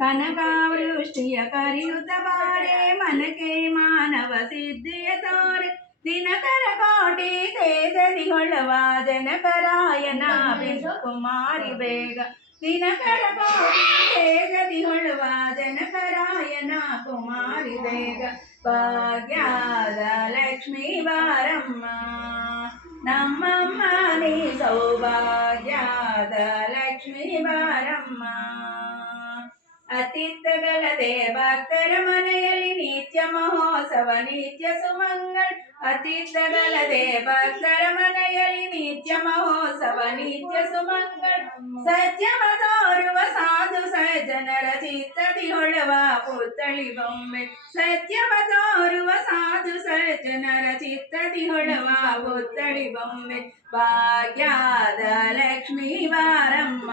ಕನಕಾವೃಷ್ಟಿಯ ಕರಿಯುತ ಬಾರೆ ಮನಕೆ ಮಾನವ ಸಿದ್ಧಿಯ ತೋರೆ ದಿನಕರ ಕೋಟಿ ತೇಜದಿ ಹೊಳವ ಜನಕರಾಯನ ಕುಮಾರಿ ಬೇಗ ದಿನಕರ ಕೋಟಿ ತೇಜದಿ ಹೊಳವ ಜನಕರಾಯನ ಕುಮಾರಿ ಬೇಗ ಭಾಗ್ಯದ ಲಕ್ಷ್ಮೀ ಬಾರಮ್ಮ ನಮ್ಮಮ್ಮ ನೀ ಸೌಭಾಗ್ಯದ ಲಕ್ಷ್ಮೀ ಬಾರಮ್ಮ ಅತಿಥ್ಯಗಳದೆ ಭಕ್ತರ ಮನೆಯಲ್ಲಿ ನಿತ್ಯ ಮಹೋತ್ಸವ ನಿತ್ಯ ಸುಮಂಗಳ ಅತಿಥ್ಯಗಳದೆ ಭಕ್ತರ ಮನೆಯಲ್ಲಿ ನಿತ್ಯ ಮಹೋತ್ಸವ ನಿತ್ಯ ಸುಮಂಗಳ ಸತ್ಯವ ತೋರುವ ಸಾಧು ಸಜ್ಜನರ ಚಿತ್ತದಿ ಹೊಳವ ಪುತ್ಥಳಿ ಬೊಮ್ಮೆ ಸತ್ಯವ ತೋರುವ ಸಾಧು ಸಜ್ಜನರ ಚಿತ್ತದಿ ಹೊಳವ ಪುತ್ಥಳಿ ಬೊಮ್ಮೆ ಭಾಗ್ಯದ ಲಕ್ಷ್ಮೀ ಬಾರಮ್ಮ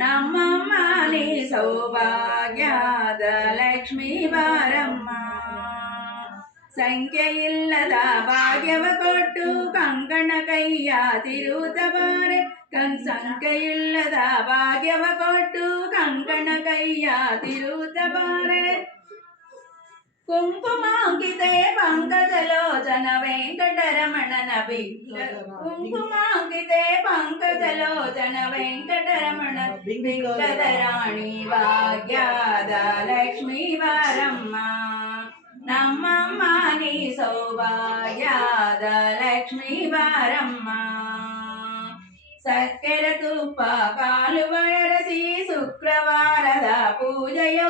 ನಮ್ಮಮ್ಮ ನೀ ಸೌಭಾಗ್ಯದ ಲಕ್ಷ್ಮೀ ಬಾರಮ್ಮ ಸಂಖ್ಯೆಯಿಲ್ಲದ ಭಾಗ್ಯವ ಕೊಟ್ಟು ಕಂಕಣ ಕೈಯ ತಿರುವುತ ಬಾರೆ ಸಂಖ್ಯೆಯಿಲ್ಲದ ಭಾಗ್ಯವ ಕೊಟ್ಟು ಕಂಕಣ ಕೈಯ ತಿರುವುತ ಬಾರೆ ಕುಂಕುಮಾಂಕಿತೆ ಪಂಕಜಲೋಚನ ವೆಂಕಟರಮಣನ ಬಿಲ್ಲ ಕುಂಕುಮಾಂಕಿತೆ ಪಂಕಜಲೋಚನ ವೆಂಕಟರಮಣ ಬಿಲ್ಲದ ರಾಣಿ ಭಾಗ್ಯದ ಲಕ್ಷ್ಮೀ ಬಾರಮ್ಮ ನಮ್ಮಮ್ಮ ನೀ ಸೌಭಾಗ್ಯದ ಲಕ್ಷ್ಮೀ ಬಾರಮ್ಮ ಸಕ್ಕೆರೆ ತುಪ್ಪ ಕಾಲು ಬಯರಸಿ ಶುಕ್ರವಾರದ ಪೂಜೆಯ